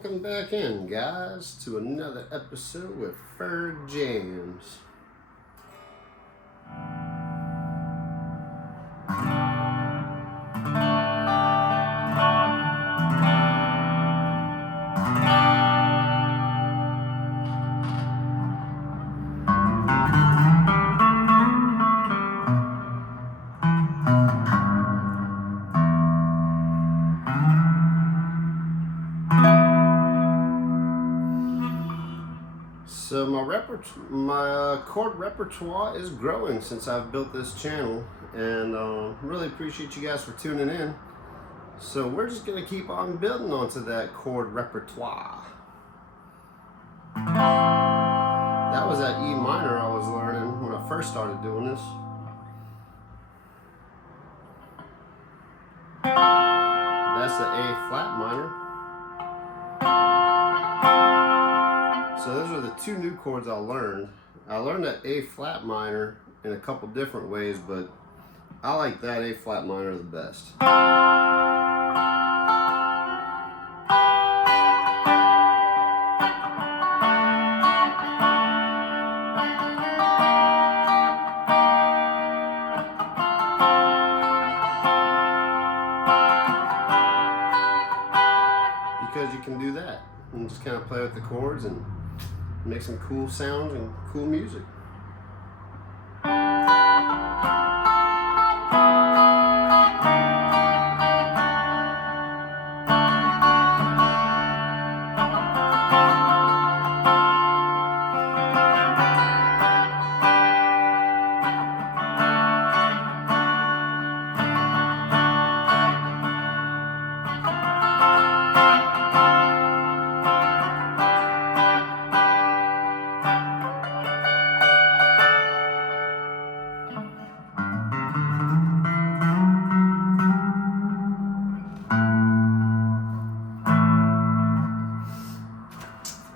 Welcome back in, guys, to another episode with Ferg Jams. So my chord repertoire is growing since I've built this channel, and really appreciate you guys for tuning in. So we're just gonna keep on building onto that chord repertoire. That was that E minor I was learning when I first started doing this. That's the A flat minor. So those are the two new chords I learned. I learned that A flat minor in a couple different ways, but I like that A flat minor the best. Because you can do that and just kind of play with the chords and make some cool sounds and cool music.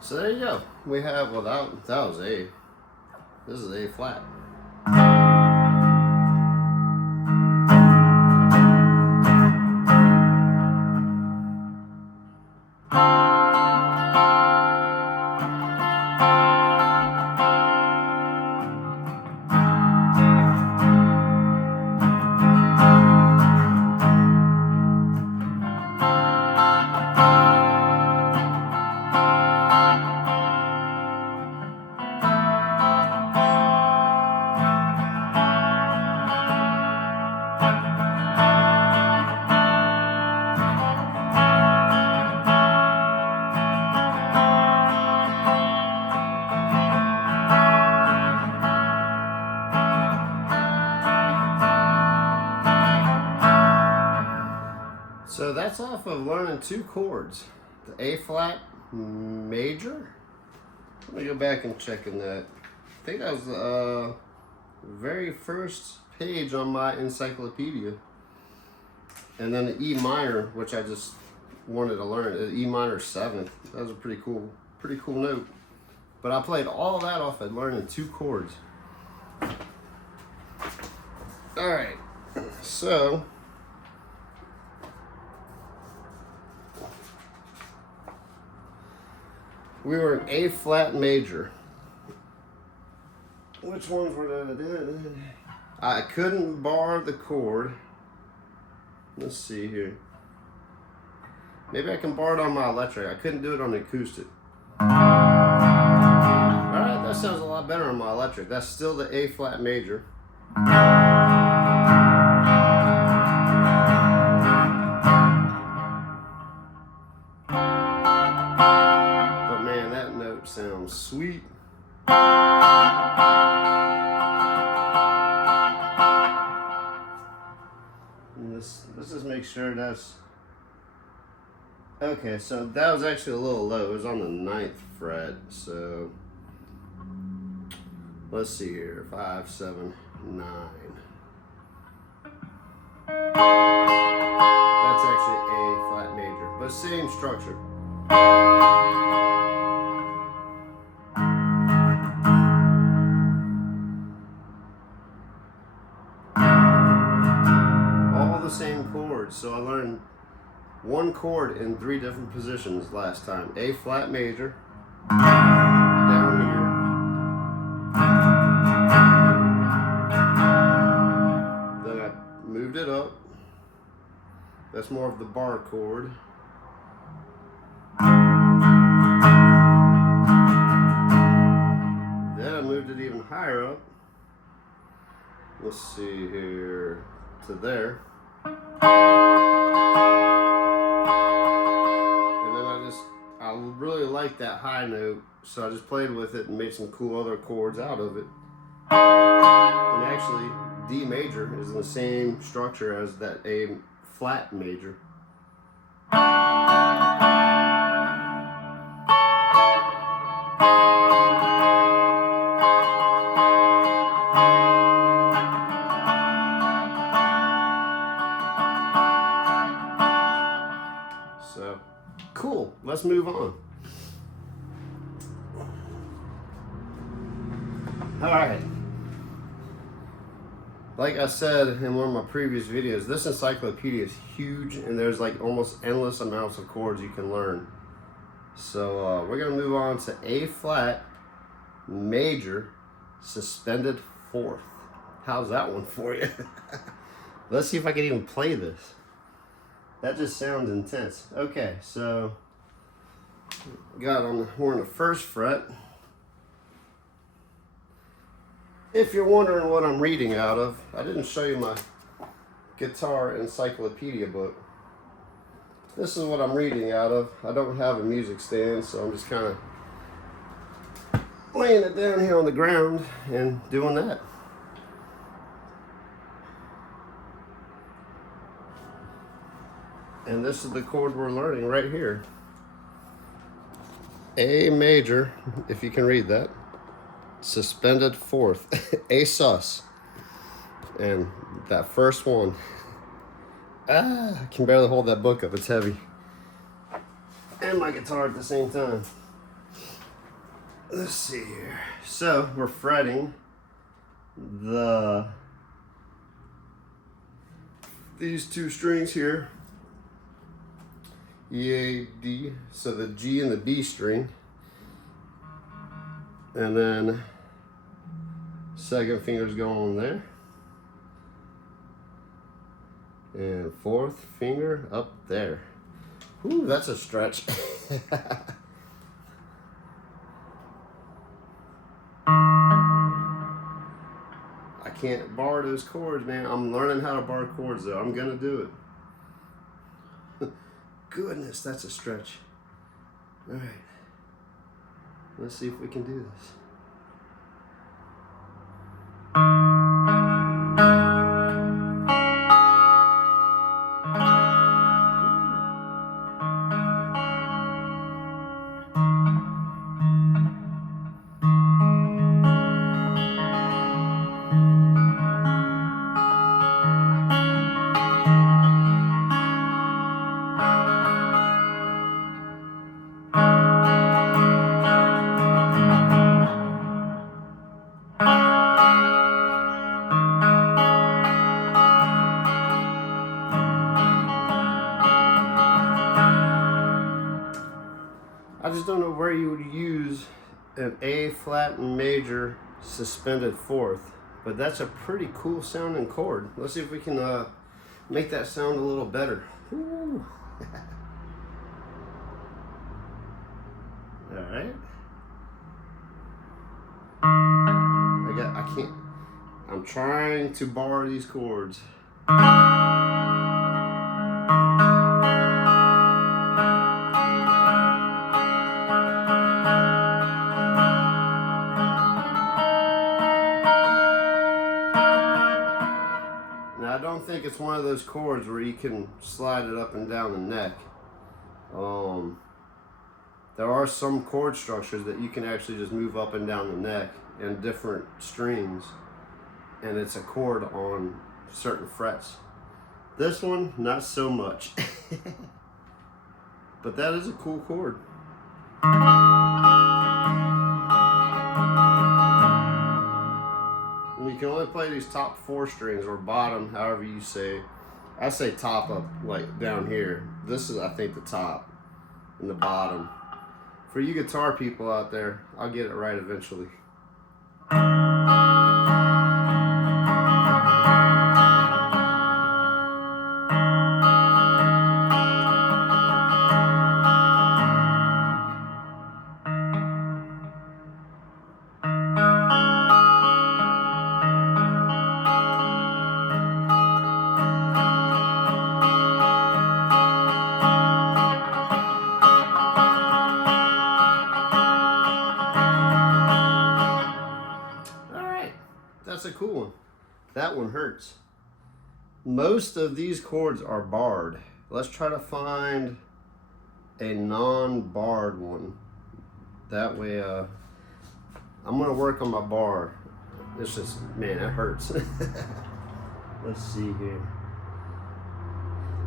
So there you go. We have, well, that was A. This is A flat. So that's off of learning two chords. The A flat major. Let me go back and check in that. I think that was the very first page on my encyclopedia. And then the E minor, which I just wanted to learn, the E minor 7th. That was a pretty cool note. But I played all that off of learning two chords. All right, so we were in A flat major. Which ones were that? I couldn't bar the chord. Let's see here. Maybe I can bar it on my electric. I couldn't do it on the acoustic. Alright, that sounds a lot better on my electric. That's still the A flat major. Sounds sweet. And let's just make sure that's okay. So that was actually a little low. It was on the 9th fret. So let's see here. 5, 7, 9. That's actually A flat major, but same structure. Same chords, so I learned one chord in 3 different positions last time. A flat major, down here, then I moved it up. That's more of the bar chord. Then I moved it even higher up. Let's see here, to there. And then I really like that high note, so I just played with it and made some cool other chords out of it. And actually, D major is in the same structure as that A flat major. So, cool. Let's move on. All right. Like I said in one of my previous videos, this encyclopedia is huge and there's like almost endless amounts of chords you can learn. So we're gonna move on to A flat major suspended 4th. How's that one for you? Let's see if I can even play this. That just sounds intense. Okay, so we're on the 1st fret. If you're wondering what I'm reading out of, I didn't show you my guitar encyclopedia book. This is what I'm reading out of. I don't have a music stand, so I'm just kind of laying it down here on the ground and doing that. And this is the chord we're learning right here. A major, if you can read that. Suspended 4th, A sus. And that first one, I can barely hold that book up, it's heavy. And my guitar at the same time. Let's see here. So we're fretting these 2 strings here, E, A, D, so the G and the B string. And then 2nd finger's going there. And 4th finger up there. Ooh, that's a stretch. I can't bar those chords, man. I'm learning how to bar chords though. I'm gonna do it. Goodness, that's a stretch. All right. Let's see if we can do this. I just don't know where you would use an A flat major suspended 4th, but that's a pretty cool sounding chord. Let's see if we can make that sound a little better. All right. I can't. I'm trying to bar these chords. Now I don't think it's one of those chords where you can slide it up and down the neck. There are some chord structures that you can actually just move up and down the neck and different strings, and it's a chord on certain frets. This one, not so much. But that is a cool chord. And you can only play these top 4 strings, or bottom, however you say. I say top up, like down here. This is, I think, the top and the bottom. For you guitar people out there, I'll get it right eventually. That's a cool one. That one hurts. Most of these chords are barred. Let's try to find a non-barred one. That way, I'm gonna work on my bar. It's just, man, that hurts. Let's see here.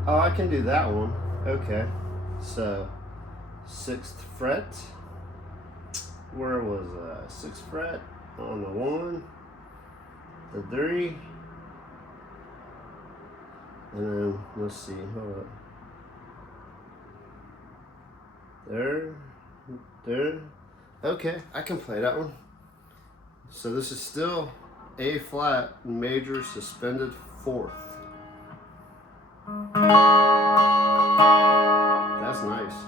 Oh, I can do that one. Okay. So, 6th fret. Where was that? 6th fret on the 1. The 3, and then let's see, hold up. There. Okay, I can play that one. So this is still A flat major suspended 4th. That's nice.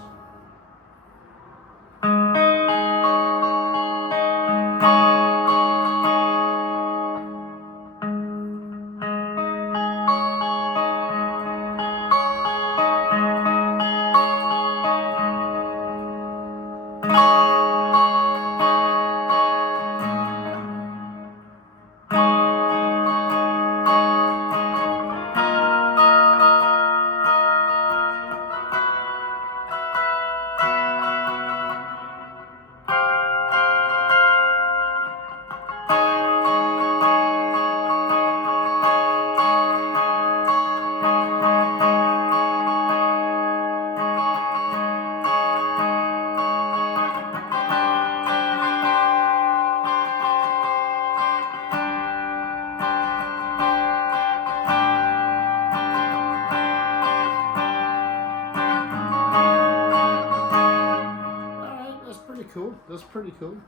Cool. That's pretty cool.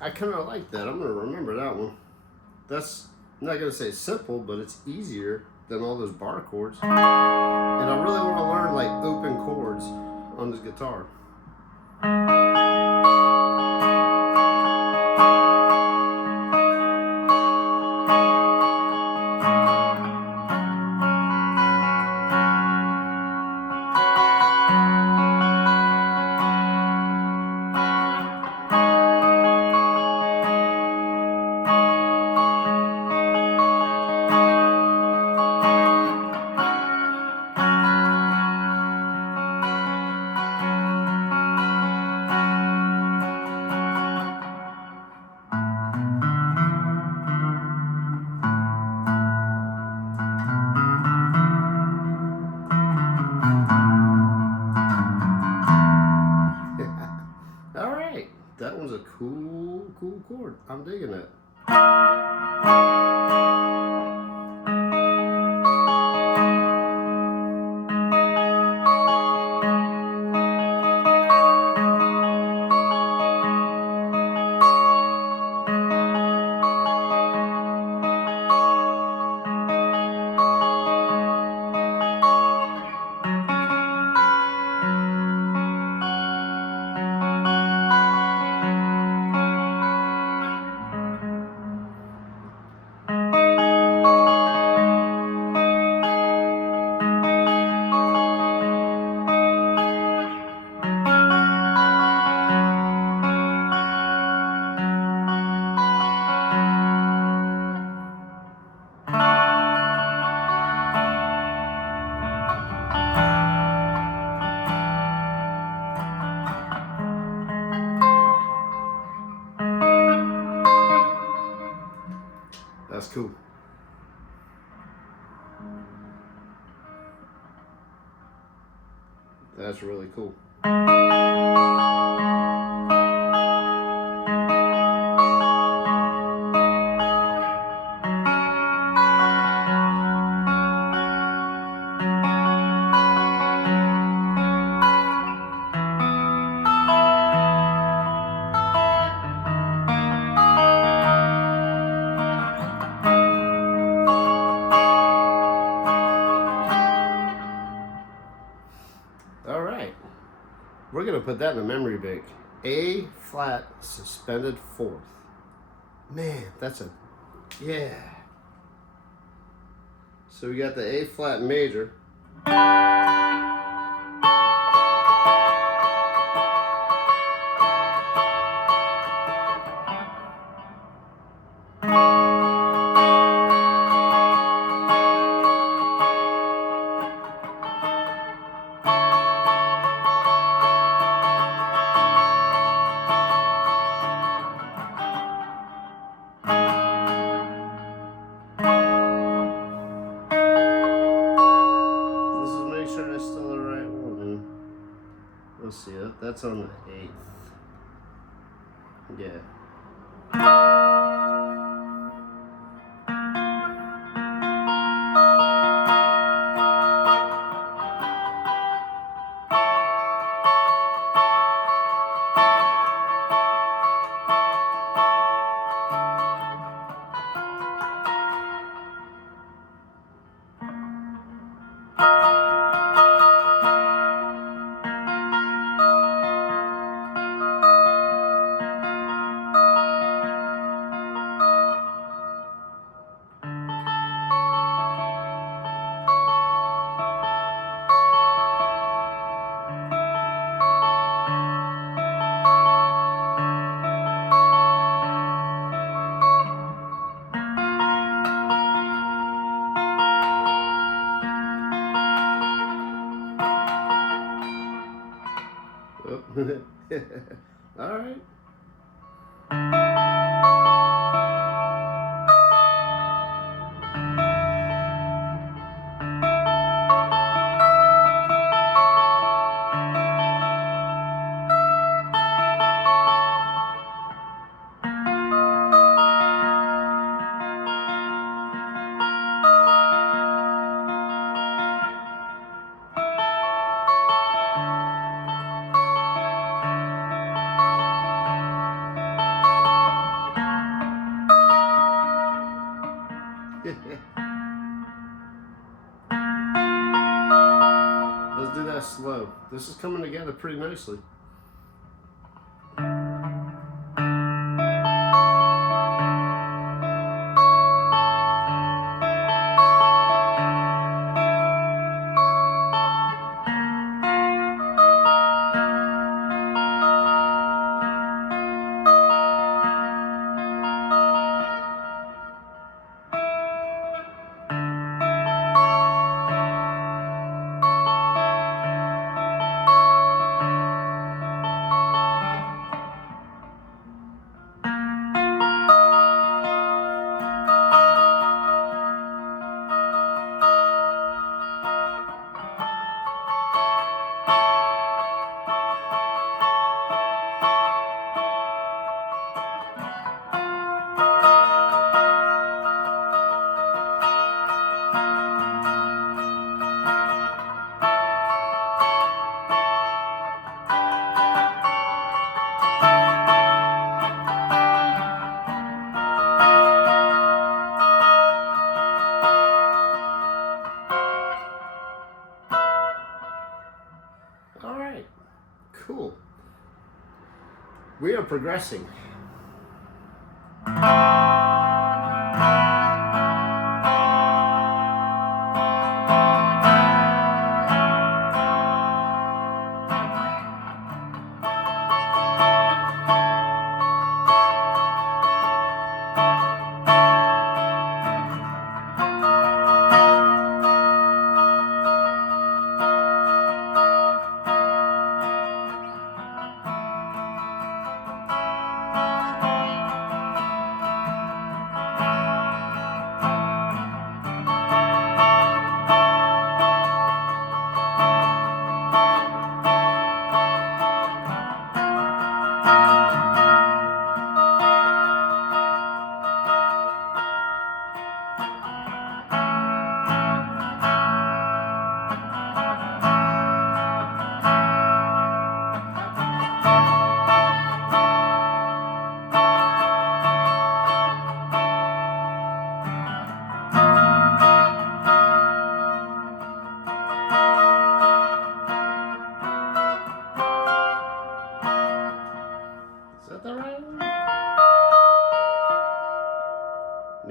I kind of like that. I'm going to remember that one. That's, I'm not going to say simple, but it's easier than all those bar chords. And I really want to learn like open chords on this guitar. That one's a cool chord. I'm digging it. That's cool. That's really cool. put that in a memory bank. A flat suspended fourth. Man, that's a, yeah. So we got the A flat major. Let's see, that's on the 8th. Yeah. All right. Let's do that slow. This is coming together pretty nicely. All right, cool. We are progressing.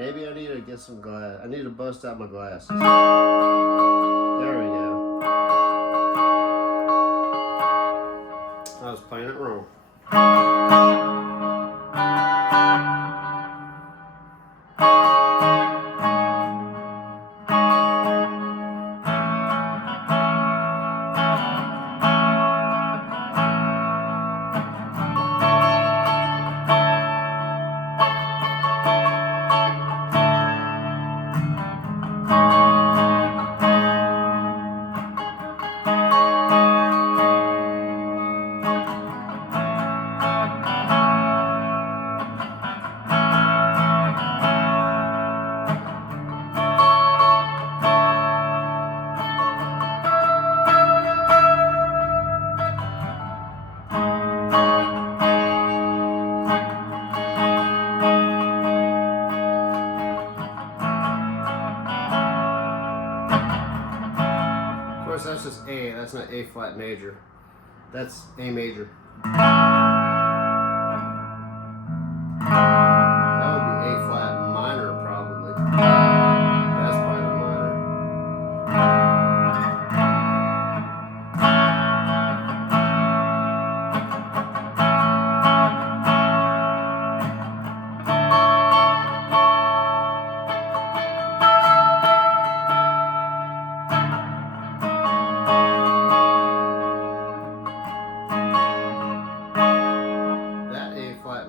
Maybe I need to get some glass. I need to bust out my glasses. There we go. I was playing it wrong. That's just A. That's not A flat major. That's A major. That would be A flat minor probably. That's probably the minor.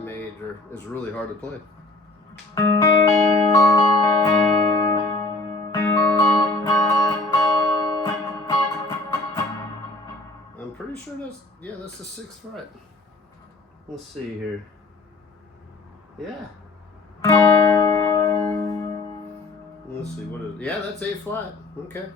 Major is really hard to play. I'm pretty sure that's the 6th fret. Let's see here. Yeah. Let's see what is it? Yeah, that's A flat. Okay.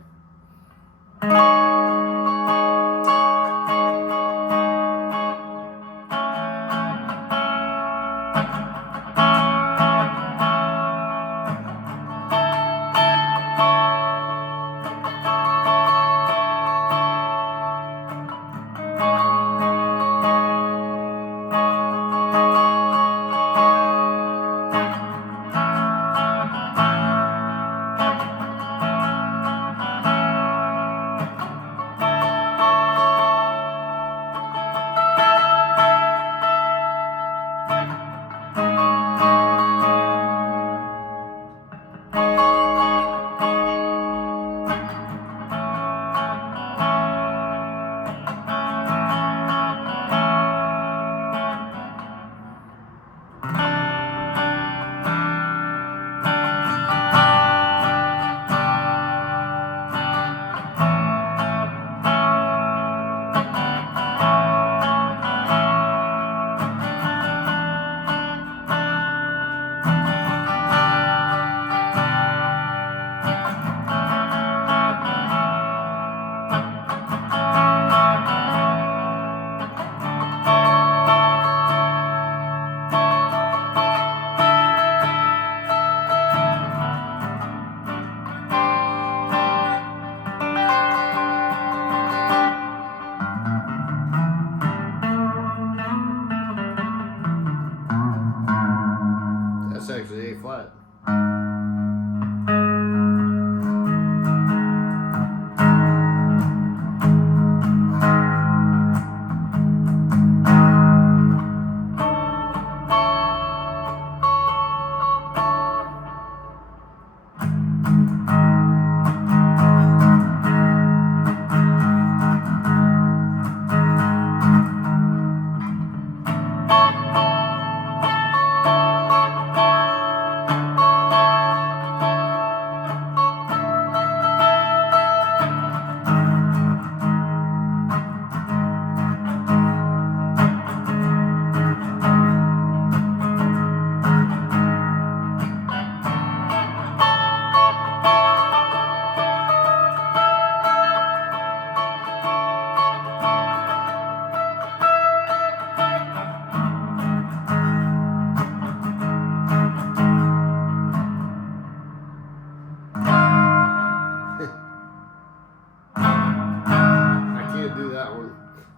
That's actually A flat.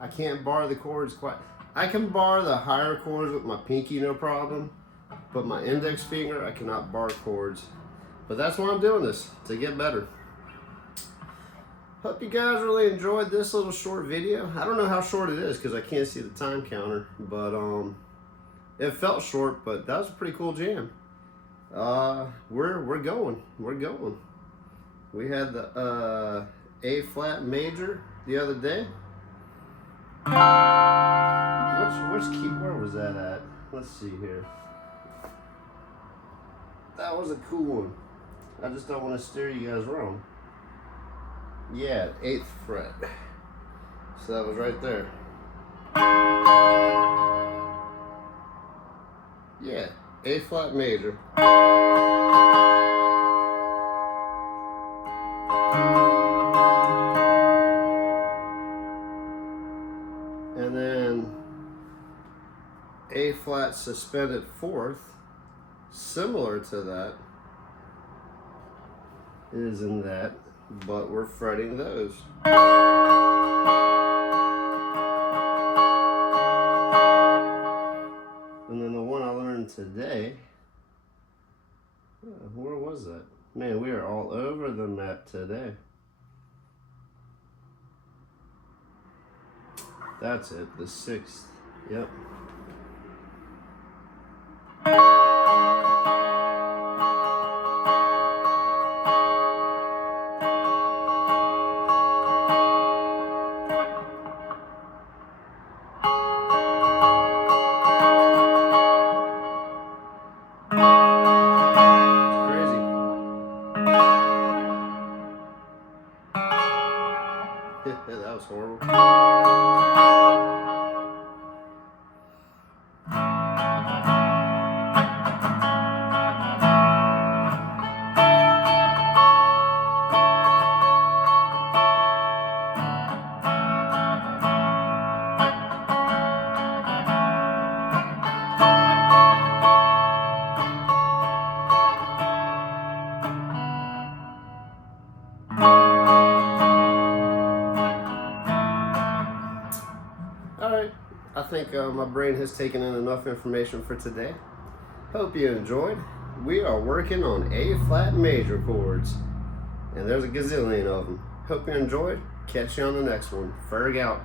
I can't bar the chords quite. I can bar the higher chords with my pinky, no problem. but my index finger, I cannot bar chords. But that's why I'm doing this, to get better. Hope you guys really enjoyed this little short video. I don't know how short it is because I can't see the time counter, but it felt short, but that was a pretty cool jam. We're going. We had the A flat major the other day. Which key? Where was that at? Let's see here. That was a cool one. I just don't want to steer you guys wrong. Yeah, 8th fret. So that was right there. Yeah, A flat major. And then A flat suspended 4th, similar to that, is in that, but we're fretting those. And then the one I learned today, where was that? Man, we are all over the map today. That's it, the 6th. Yep. That was horrible. Alright, I think my brain has taken in enough information for today. Hope you enjoyed. We are working on A flat major chords, and there's a gazillion of them. Hope you enjoyed. Catch you on the next one. Ferg out.